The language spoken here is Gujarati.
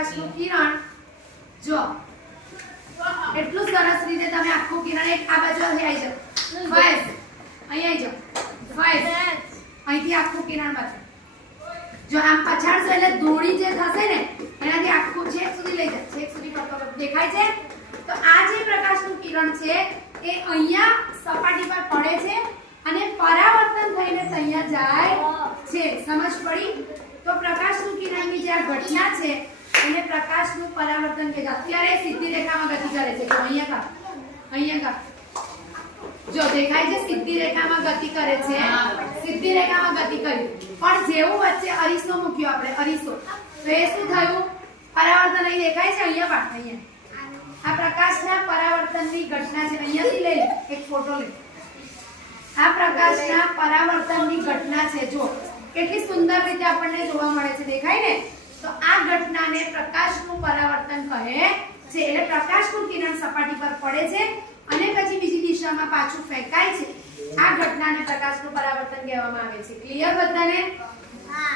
પ્રકાશનું કિરણ જો એટલું સરસ રીતે તમે આખું કિરણ એક આ બાજુ આવી જાઓ બસ અહીં આવી જાઓ બસ અહીંથી આખું કિરણ બતાવો જો આમ પછાડશો એટલે ધૂળી જે થશે ને એનાથી આખું છેક સુધી લઈ જાય છેક સુધી કરતો દેખાય છે તો આ જે પ્રકાશનું કિરણ છે એ અહીંયા સપાટી પર પડે છે અને પરાવર્તન થઈને અહીંયા જાય છે સમજ પડી તો પ્રકાશનું કિરણની જે આ ઘટના છે એને પ્રકાશનું પરાવર્તન કહે છે અત્યારે સીધી રેખામાં ગતિ કરે છે જો અહીંયા જો દેખાય છે સીધી રેખામાં ગતિ કરે છે સીધી રેખામાં ગતિ કરી પણ જેવું વચ્ચે અરીસો મૂક્યો આપણે અરીસો તો એ શું થયું પરાવર્તન અહીં દેખાય છે અહીંયા આ પ્રકાશના પરાવર્તનની ઘટના છે અહીંયાથી લઈ લે એક ફોટો લે આ પ્રકાશના પરાવર્તનની ઘટના છે જો કેટલી સુંદર રીતે આપણને જોવા મળે છે દેખાય ને તો આ ઘટનાને પ્રકાશનું પરાવર્તન કહે છે એટલે પ્રકાશનું કિરણ સપાટી પર પડે છે અને પછી બીજી દિશામાં પાછું ફેંકાય છે આ ઘટનાને પ્રકાશનું પરાવર્તન કહેવામાં આવે છે ક્લિયર બધાને હા